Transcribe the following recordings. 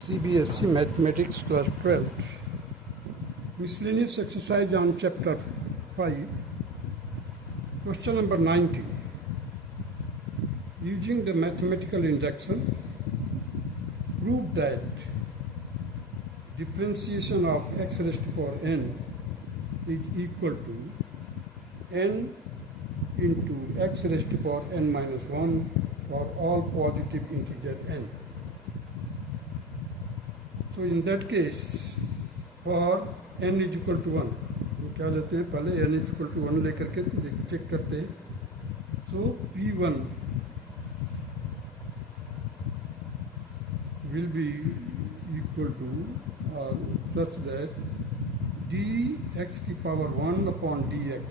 CBSE Mathematics Class 12 Miscellaneous exercise on Chapter 5 Question number 19. Using the mathematical induction, prove that differentiation of x raised to power n is equal to n into x raised to power n minus 1 for all positive integer n. So in that case, for n is equal to 1, हम क्या लेते हैं, पहले n is equal to 1 लेकर के check करते हैं. So P1 will be equal to or such that dx की पावर 1 अपॉन dx.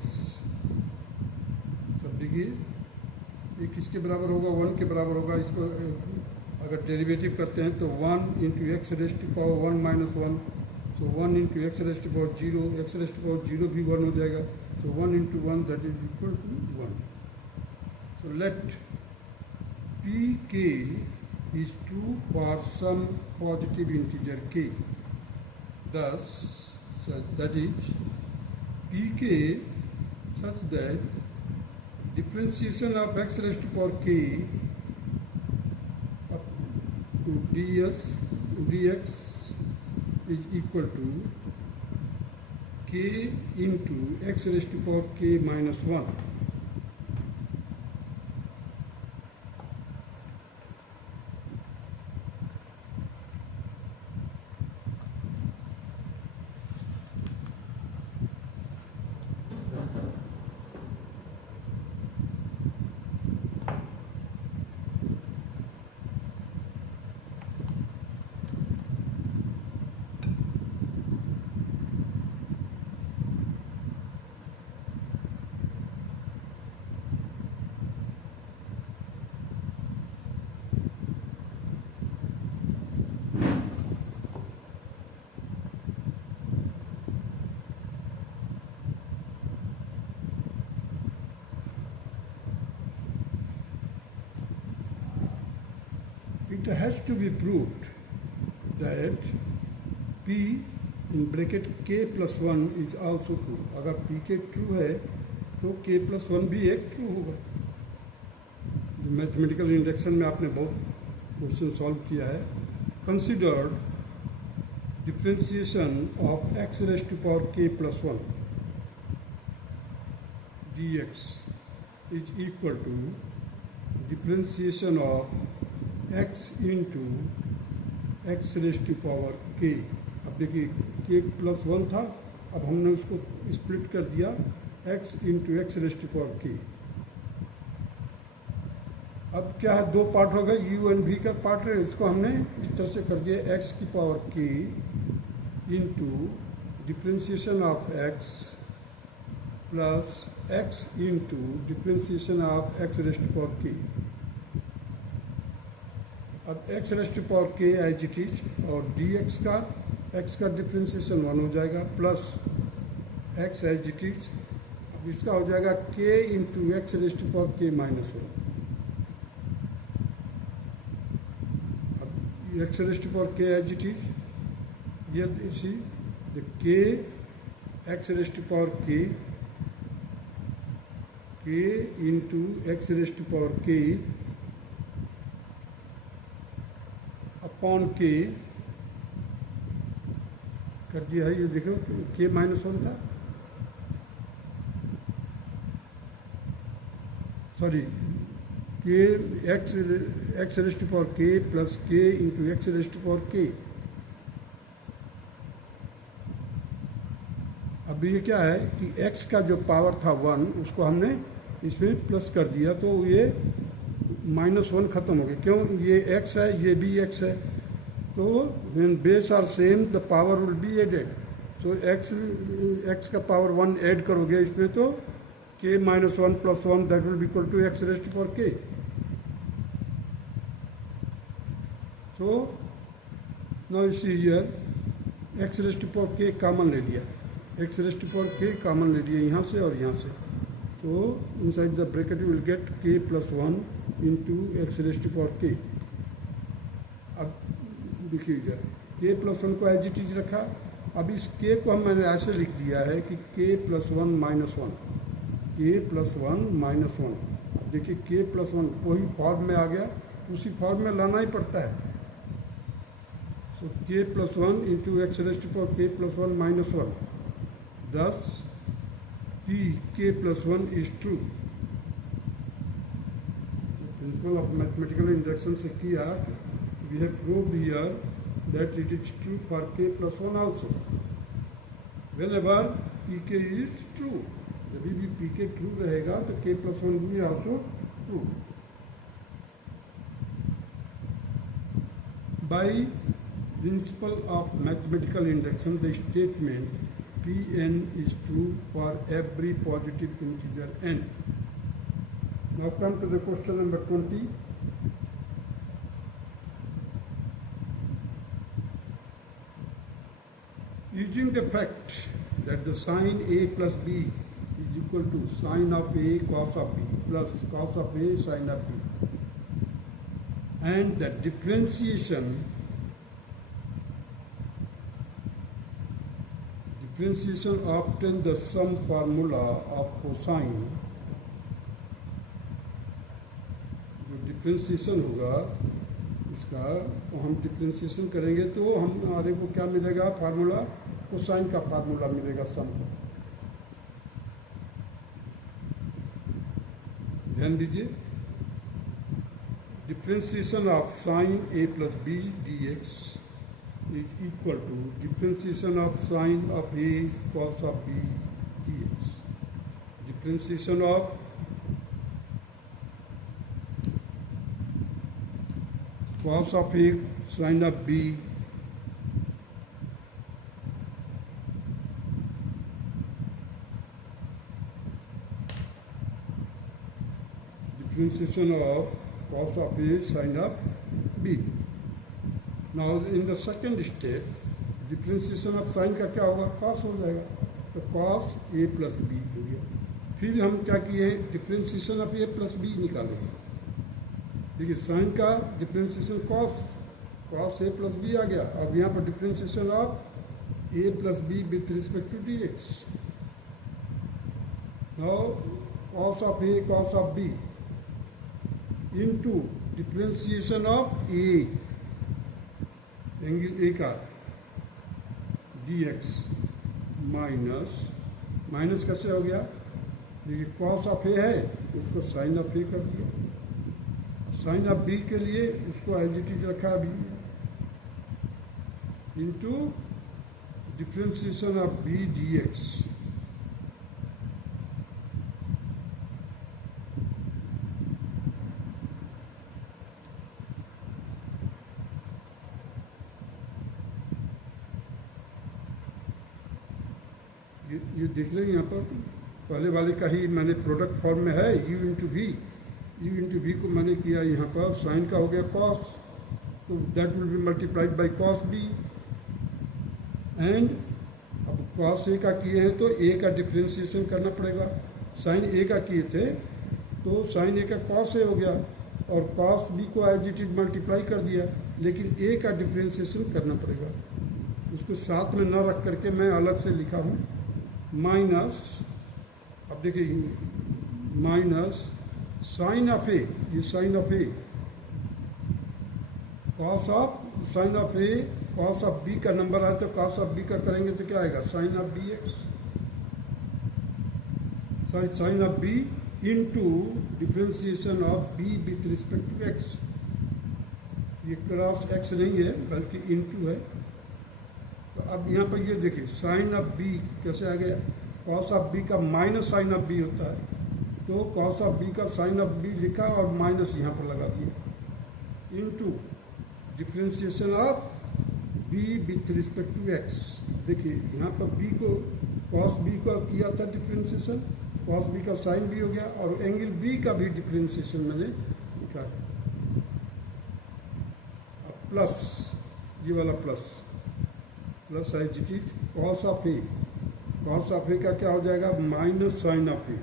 सब देखिए ये किसके बराबर होगा, 1 के बराबर होगा. इसको अगर डेरिवेटिव करते हैं तो 1 into x raised to power 1 minus 1. So 1 into x raised to power 0, x raised to power 0 भी 1 हो जाएगा. So 1 into 1 that is equal to 1. So let P K is true for some positive integer K. Thus that is P K such that differentiation of x raised to power K to dx is equal to k into x raised to power k minus 1. It has to be proved that p in bracket k plus 1 is also true. अगर p के true है तो k plus 1 भी एक true होगा. जो mathematical induction में आपने बहुत क्वेश्चन सॉल्व किया है. Considered differentiation of x raised to power k plus 1 dx is equal to differentiation of x into x raised to power k. अब देखिए k प्लस 1 था, अब हमने उसको स्प्लिट कर दिया x into x raised to power k. अब क्या है, दो पार्ट हो गए, u एंड v का पार्ट है. इसको हमने इस तरह से कर दिया x की power k into differentiation of x plus x into differentiation of x raised to power k. अब x raised to power k as it is और dx का x का डिफरेंशिएशन 1 हो जाएगा plus x as it is. अब इसका हो जाएगा k into x raised to power k minus 1. अब x raised to power k as it is, ये see the k x raised to power k into x raised to power k upon k कर दिया है. ये देखो k minus 1 था, sorry k x raised to power k plus k into x raised to power k. अब ये क्या है कि x का जो पावर था 1 उसको हमने इसमें प्लस कर दिया तो ये माइनस 1 खत्म हो गया. क्यों, ये x है, ये भी x है. तो when base are same the power will be added. So x का पावर 1 ऐड करोगे इसमें तो k minus 1 plus 1 that will be equal to x raised to power k. So now you see here x raised to power k common ले लिया, x raised to power k common ले लिया यहाँ से और यहाँ से. So inside the bracket you will get k plus 1 into x raised to power k. अब देखिए इधर के प्लस वन को एज इट इज रखा। अब इस के को मैंने ऐसे लिख दिया है कि के प्लस वन माइनस वन, के प्लस वन माइनस वन। अब देखिए के प्लस वन वही फॉर्म में आ गया, उसी फॉर्म में लाना ही पड़ता है। So K plus one into x raised to power K plus one minus one, thus p k plus 1 is true। Principle of mathematical induction से किया, we have proved here that it is true for k plus 1 also whenever p k is true. जब भी p k true रहेगा तो k plus 1 भी also true. By principal of mathematical induction the statement Pn is true for every positive integer n. Now come to the question number 20. Using the fact that the sine a plus b is equal to sine of a cos of b plus cos of a sine of b, and the differentiation obtain the sum formula of cosine, जो differentiation होगा इसका, तो हम differentiation करेंगे तो हमारे को क्या मिलेगा फार्मूला, कोसाइन का फार्मूला मिलेगा सम का। ध्यान दीजिए, differentiation of sine A plus B d x is equal to differentiation of sine of a cos of b dx. Differentiation of cos of a sine of b differentiation of cos of a sine of b। Now in the second step differentiation of sign का क्या होगा, cos हो जाएगा, तो cos A plus B हो गया। फिर हम क्या किए, differentiation of A plus B निकालेंगे। देखिए साइन का differentiation cos A plus B आ गया। अब यहाँ पर differentiation of A plus B with respect to d x. Now cos of A cos of B into differentiation of A angle A का d x minus कैसे हो गया, देखिए कॉस ऑफ ए है तो उसको साइन ऑफ ए कर दिया, साइन ऑफ बी के लिए उसको एज इट इज रखा अभी, into differentiation of B d x. ये देख रहे हैं यहाँ पर पहले वाले का ही मैंने प्रोडक्ट फॉर्म में है, u इंटू वी को मैंने किया यहाँ पर, साइन का हो गया कॉस, तो that will be multiplied by cos B. And अब कॉस ए का किए हैं तो ए का डिफ्रेंशिएशन करना पड़ेगा, साइन ए का किए थे तो साइन ए का कॉस ए हो गया, और कॉस बी को एज इट इज मल्टीप्लाई कर दिया, लेकिन ए का डिफ्रेंशिएशन करना पड़ेगा। उसको साथ में न रख करके मैं अलग से लिखा हूँ माइनस, अब देखिए माइनस साइन ऑफ ए, ये sine of A cos of sine of A cos of B का नंबर आए तो कॉस ऑफ बी का करेंगे तो क्या आएगा, sine of B x, sorry sine of B into differentiation of B with respect to x. ये cross x नहीं है बल्कि इंटू है। तो अब यहाँ पर ये देखिए साइन ऑफ बी कैसे आ गया, कॉस ऑफ बी का माइनस साइन ऑफ बी होता है, तो कॉस ऑफ बी का साइन ऑफ बी लिखा और माइनस यहाँ पर लगा दिया, into differentiation of B with respect to x. देखिए यहाँ पर बी को कॉस बी का किया था डिफ्रेंशिएशन, कॉस बी का साइन बी हो गया, और एंगल बी का भी डिफ्रेंशिएशन मैंने लिखा है। अब प्लस, ये वाला plus as it is cos of A, cos of A का क्या हो जाएगा, minus sine of A,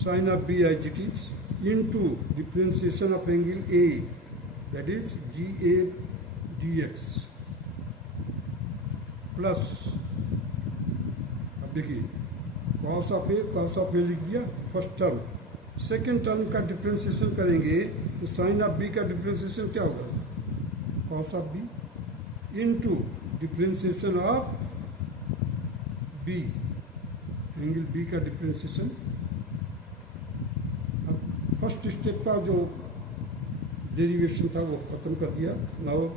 sine of B as it is, into differentiation of angle A that is D A D x plus, अब देखिए cos of A लिख दिया first term, second term का differentiation करेंगे तो साइन ऑफ बी का differentiation क्या होगा, cos of B into differentiation of B, angle B का डिफ्रेंसिएशन। अब फर्स्ट स्टेप का जो डेरिवेशन था वो खत्म कर दिया। Now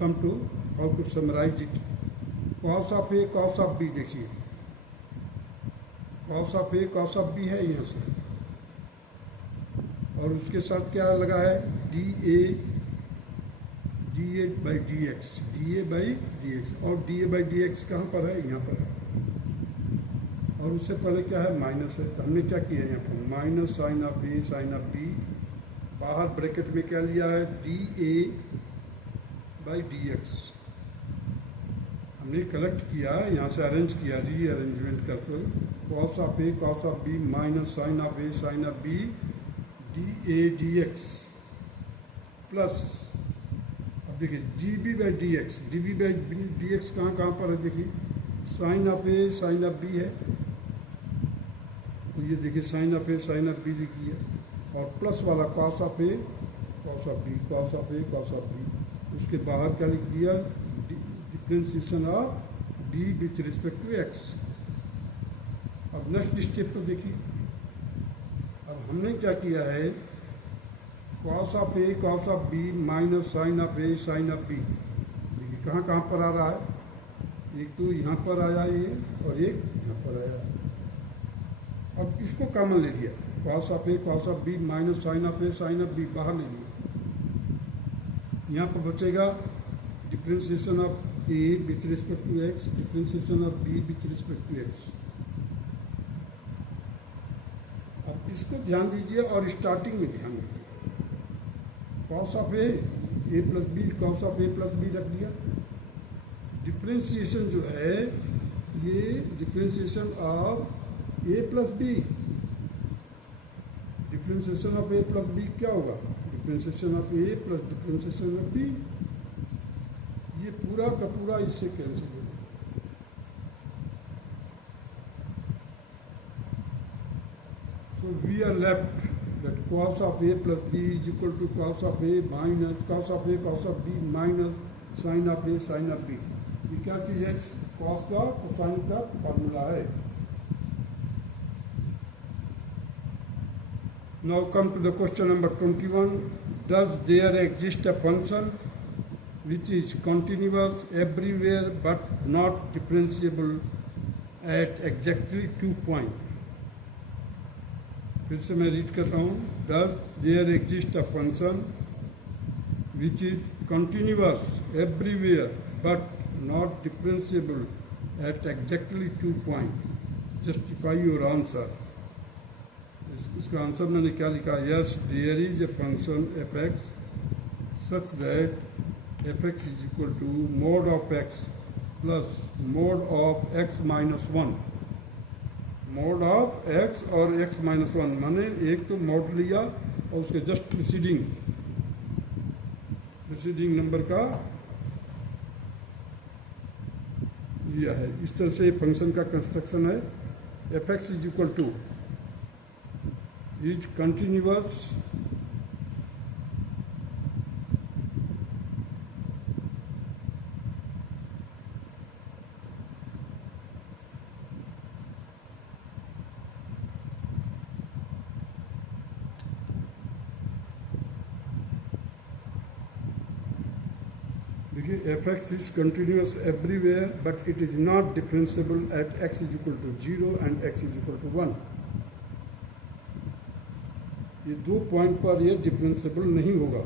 come to how to summarise it. Cos of A cos of B, देखिए cos of A cos of B है यहाँ से, और उसके साथ क्या लगा है, D A by D x, D A by D X, और D A by D x कहाँ पर है, यहाँ पर है, और उससे पहले क्या है, माइनस है। तो हमने क्या किया यहाँ पर, minus sine of A sine of B, बाहर ब्रैकेट में क्या लिया है, D A by D x हमने कलेक्ट किया, यहाँ से अरेंज किया, रीअरेंजमेंट करते हुए, cos of A cos of B minus sine of A sine of B d A D x plus, अब देखिए d B by D x, d B by D x कहाँ पर है, देखिए sine of A sine of B है, तो ये देखिए sine of A sine of B लिखी है, और प्लस वाला cos of A cos of B cos of A cos of B, उसके बाहर क्या लिख दिया, differentiation of B with respect to x. अब नेक्स्ट स्टेप पर देखिए, अब हमने क्या किया है, cos of A cos of B minus sine of A sine of B, देखिए कहाँ कहाँ पर आ रहा है, एक तो यहाँ पर आया ये और एक यहाँ पर आया है। अब इसको कॉमन ले लिया, cos of A cos of B minus sine of A sine of B बाहर ले लिया, यहाँ पर बचेगा differentiation of A with respect to x, differentiation of B with respect to x. अब इसको ध्यान दीजिए और स्टार्टिंग में ध्यान दीजिए, cos of A plus B cos of A plus B रख दिया, डिफ्रेंसिएशन जो है ये differentiation of A plus B, differentiation of A plus B क्या होगा, differentiation of A plus differentiation of B, ये पूरा का पूरा इससे कैंसिल हो जाएगा। So we are left that cos of a plus b is equal to cos of a minus cos of a cos of b minus sin of a sin of b। ये क्या चीज़ है, cos का cosine का formula है। Now come to the question number 21. Does there exist a function which is continuous everywhere but not differentiable at exactly 2 points? फिर से मैं read कर रहा हूँ, Does there exist a function which is continuous everywhere but not differentiable at exactly 2 points? Justify your answer. इसका answer मैंने क्या लिखा, Yes, there is a function fx such that fx is equal to mod of x plus mod of x minus 1, mode of x और x minus 1, माने एक तो mode लिया और उसके जस्ट प्रीसीडिंग नंबर का लिया है। इस तरह से फंक्शन का कंस्ट्रक्शन है। F X is equal to is continuous देखिए F X is continuous everywhere but it is not differentiable at X is equal to 0 and X is equal to 1। ये 2 पॉइंट पर ये डिफरेंशिएबल नहीं होगा।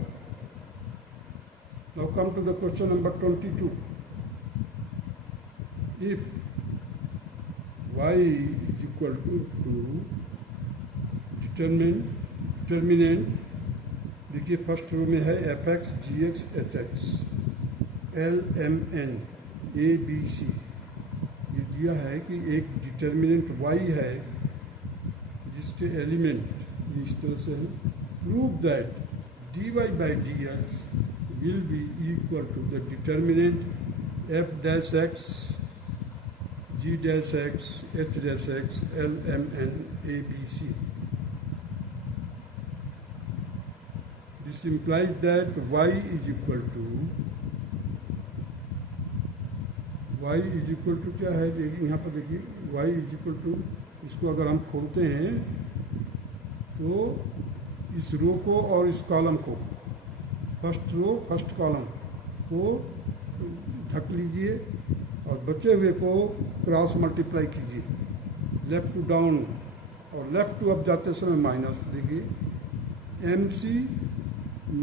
Now come to the question number 22। If y is equal to determinant, देखिए first row में है F X G X H X L M N A B C. ये दिया है कि एक डिटर्मिनेंट y है जिसके एलिमेंट इस तरह से है। Prove that dy by D x will be equal to the determinant f dash x, g dash x, h dash x, l, m, n, a, b, c. This implies that y is equal to क्या है, देखिए यहाँ पर देखिए y is equal to, इसको अगर हम खोलते हैं तो इस रो को और इस कॉलम को, फर्स्ट रो फर्स्ट कॉलम को ढक लीजिए और बचे हुए को क्रॉस मल्टीप्लाई कीजिए, लेफ्ट टू डाउन और लेफ्ट टू अप जाते समय माइनस, देखिए M C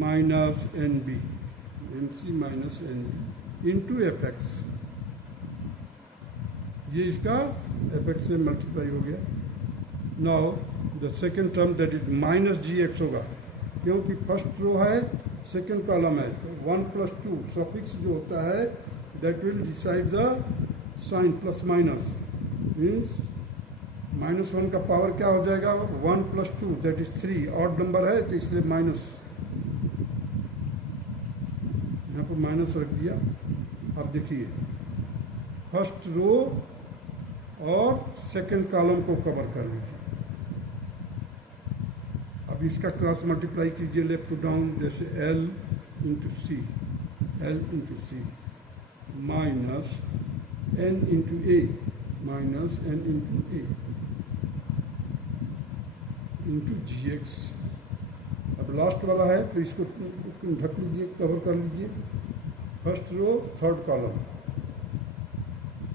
minus N B, M C minus N B into f x, ये इसका एफ एक्स से मल्टीप्लाई हो गया। Now the second term that is minus g x होगा, क्योंकि फर्स्ट रो है सेकेंड कॉलम है, तो 1 + 2 सफिक्स जो होता है that will decide the sign, plus minus means -1 का पावर क्या हो जाएगा, 1 + 2 दैट इज 3, ऑड नंबर है तो इसलिए माइनस, यहाँ पर माइनस रख दिया। अब देखिए फर्स्ट रो और सेकेंड कॉलम को कवर कर लीजिए। अब इसका क्रॉस मल्टीप्लाई कीजिए लेफ्ट टू डाउन, जैसे L इंटू सी, L इंटू सी माइनस N इंटू ए, माइनस N इंटू ए इंटू जी एक्स। अब लास्ट वाला है तो इसको ढक लीजिए, कवर कर लीजिए, फर्स्ट रो थर्ड कॉलम।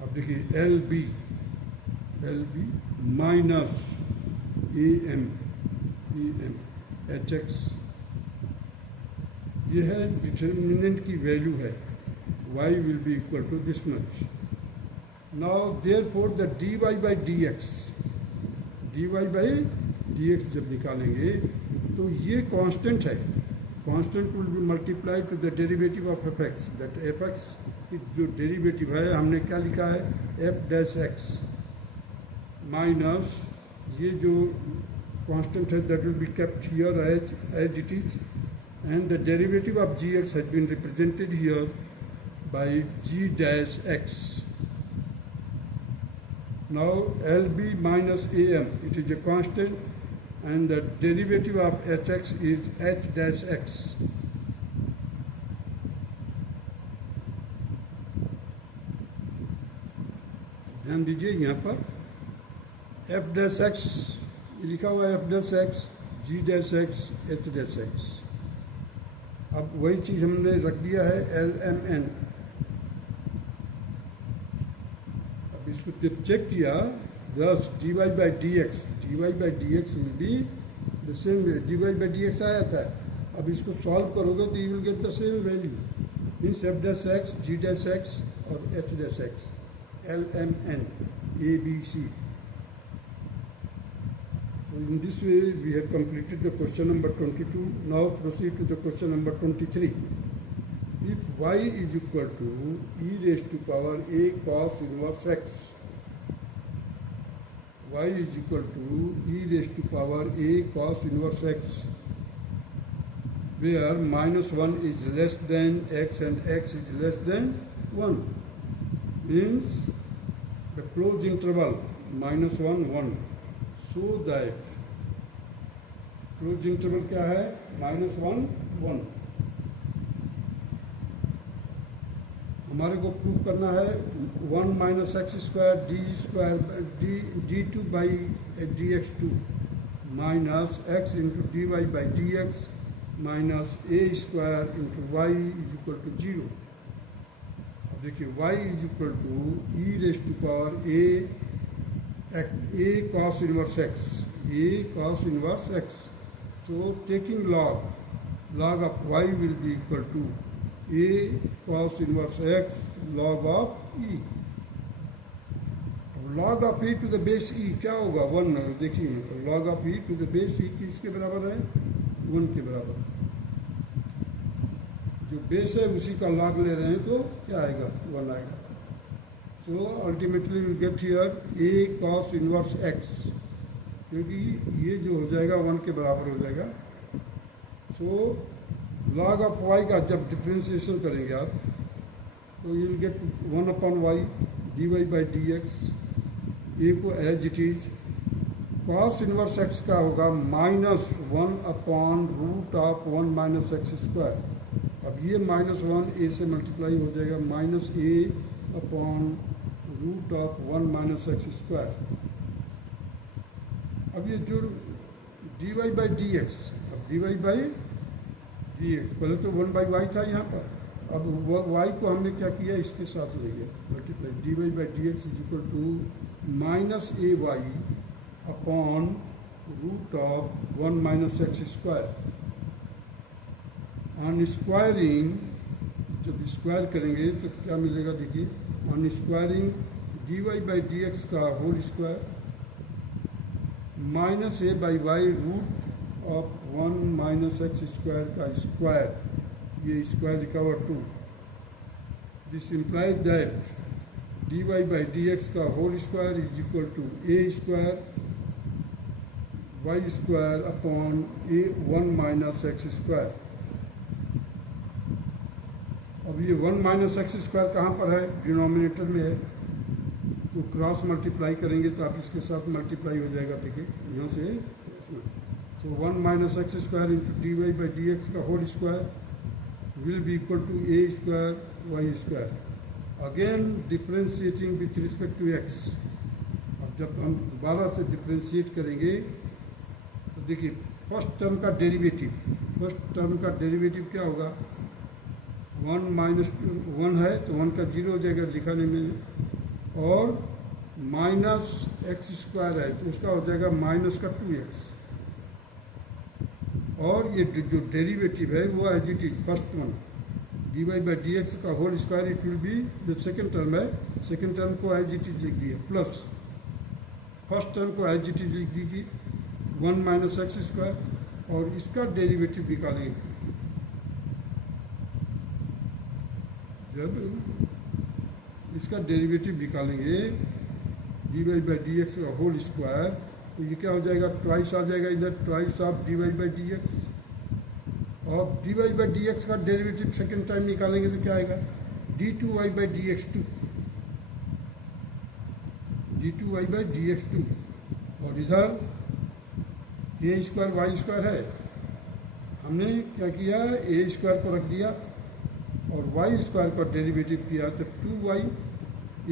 अब देखिए L B minus A M H x, ये है डिटर्मिनेंट की वैल्यू है, y will be equal to this much. Now therefore the dy by D x जब निकालेंगे तो ये कांस्टेंट है, constant will be multiplied to the derivative of f x, that f x की जो डेरिवेटिव है हमने क्या लिखा है, एफ डैश एक्स माइनस ये जो कांस्टेंट है that will be kept here as it is, and the derivative of g x has been represented here by g dash x. Now L B minus A M, it is a constant and the derivative of hx is h dash x. ध्यान दीजिए यहाँ पर f dash x लिखा हुआ है, f dash x, g dash x, h dash x। अब वही चीज़ हमने रख दिया है l m n। अब इसको जब चेक किया, thus dy by dx will be the same, dy by dx आया था। अब इसको सॉल्व करोगे तो you will get the same value, means f dash x, g dash x और h dash x, l m n a b c। So in this way we have completed the question number 22. Now proceed to the question number 23. If y is equal to e raised to power a cos inverse x, y is equal to e raised to power a cos inverse x, where -1 is less than x and x is less than 1, means the closed interval -1 1, so that closed interval क्या है, -1 1। हमारे को prove करना है 1 minus x square d two by D x two minus x into d y by D x minus a square into y is equal to 0। अब देखिए y is equal to e raised to power a cos inverse x, so taking log of y will be equal to a cos inverse x log of e। अब log of e to the base e क्या होगा, 1। देखिए तो log of e to the base e किसके बराबर है, 1 के बराबर है। जो बेस है उसी का log ले रहे हैं तो क्या आएगा, 1 आएगा। So ultimately you get here a cos inverse x, क्योंकि ये जो हो जाएगा 1 के बराबर हो जाएगा। सो log ऑफ y का जब डिफ्रेंसिएशन करेंगे आप तो you will get 1/y dy by D X, A को as it is. Cos inverse X का होगा -1/√1 माइनस एक्स स्क्वायर। अब ये -1 ए से मल्टीप्लाई हो जाएगा -a/√1 माइनस एक्स स्क्वायर। अब ये जो dy बाई डी एक्स, अब dy बाई डी एक्स, पहले तो 1/y था यहाँ पर, अब y को हमने क्या किया, इसके साथ ले गया multiply, dy by D X is equal to -ay/√1 minus x square. On squaring, जब स्क्वायर करेंगे तो क्या मिलेगा, देखिए, on squaring dy by D X का whole square -a/y√1 minus x square का स्क्वायर, ये square recover 2। This implies that dy by D X का whole square is equal to a² y² / a1 minus x square. अब ये 1 minus x square कहाँ पर है, denominator में है, तो क्रॉस मल्टीप्लाई करेंगे तो आप इसके साथ मल्टीप्लाई हो जाएगा, देखिए यहाँ से। So 1 minus x square into dy by D X का whole square will be equal to a² y²। Again differentiating with respect to x। अब जब हम दोबारा से डिफ्रेंशिएट करेंगे तो देखिए, फर्स्ट टर्म का डेरिवेटिव क्या होगा, 1 माइनस 1 है तो 1 का 0 हो जाएगा लिखाने में, और माइनस एक्स स्क्वायर है तो उसका हो जाएगा माइनस का 2x, और ये जो डेरिवेटिव है वो as it is first one dy by D X का whole square, it will be जो सेकेंड टर्म है, सेकेंड टर्म को एज इट इज लिख दिए, प्लस फर्स्ट टर्म को एज इट इज लिख दीजिए 1 माइनस एक्स स्क्वायर, और इसका डेरिवेटिव निकालेंगे। जब इसका डेरिवेटिव निकालेंगे dy बाई डी एक्स का होल स्क्वायर, तो ये क्या हो जाएगा, ट्वाइस आ जाएगा इधर, twice of dy by D X, और dy बाई डी एक्स का डेरिवेटिव सेकेंड टाइम निकालेंगे तो क्या आएगा, d2y by D x 2, d2y by D x 2, और इधर a² y² है, हमने क्या किया, a² को रख दिया और y² का डेरिवेटिव किया, तो 2y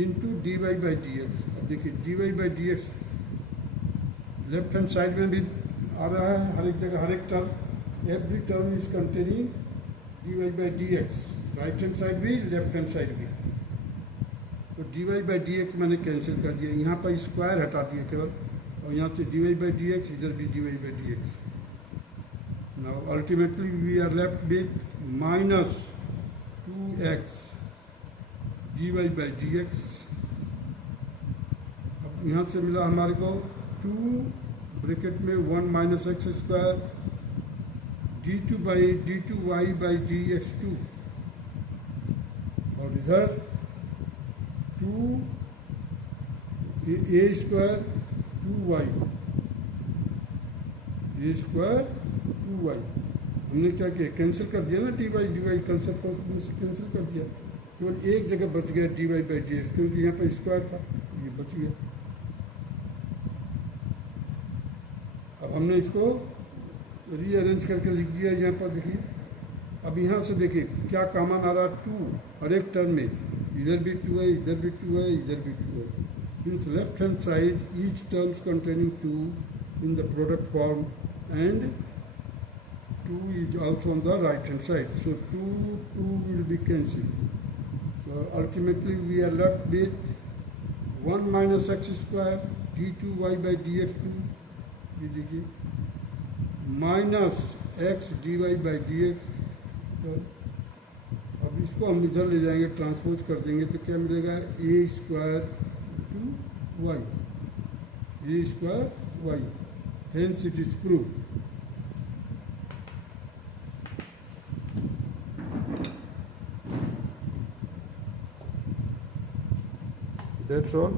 into dy by D x. अब देखिए dy by D x left hand side में भी आ रहा है, हर एक जगह, हर एक term, every term is containing dy by D x, right hand side भी, लेफ्ट हैंड साइड भी। तो dy बाई डी एक्स मैंने कैंसिल कर दिया, यहाँ पर स्क्वायर हटा दिया केवल, और यहाँ से dy बाई डी एक्स, इधर भी dy by D x. Now ultimately we are left with -2x dy by D x. अब यहाँ से मिला हमारे को 2 ब्रैकेट में 1 minus x square d2y by D x 2, और इधर 2 a² 2y, हमने क्या किया, कैंसिल कर दिया ना, dy कंसेप्ट को कैंसिल कर दिया, केवल एक जगह बच गया dy बाई डी एक्स, क्योंकि यहाँ पर स्क्वायर था, ये बच गया। अब हमने इसको रीअरेंज करके लिख दिया यहाँ पर, देखिए। अब यहाँ से देखिए क्या कॉमन आ रहा, 2 हर एक टर्म में, इधर भी 2 है, इधर भी 2 है, इधर भी 2 है। Means left hand side each terms containing 2 in the product form, and 2 is also on the right hand side, so 2 will be cancelled. So ultimately we are left with 1 minus x square d2y by dx2, ये देखिए, minus x dy by D x. तो अब इसको हम इधर ले जाएंगे, transpose कर देंगे तो क्या मिलेगा, a² to y, a²y, hence it is proved. That's all.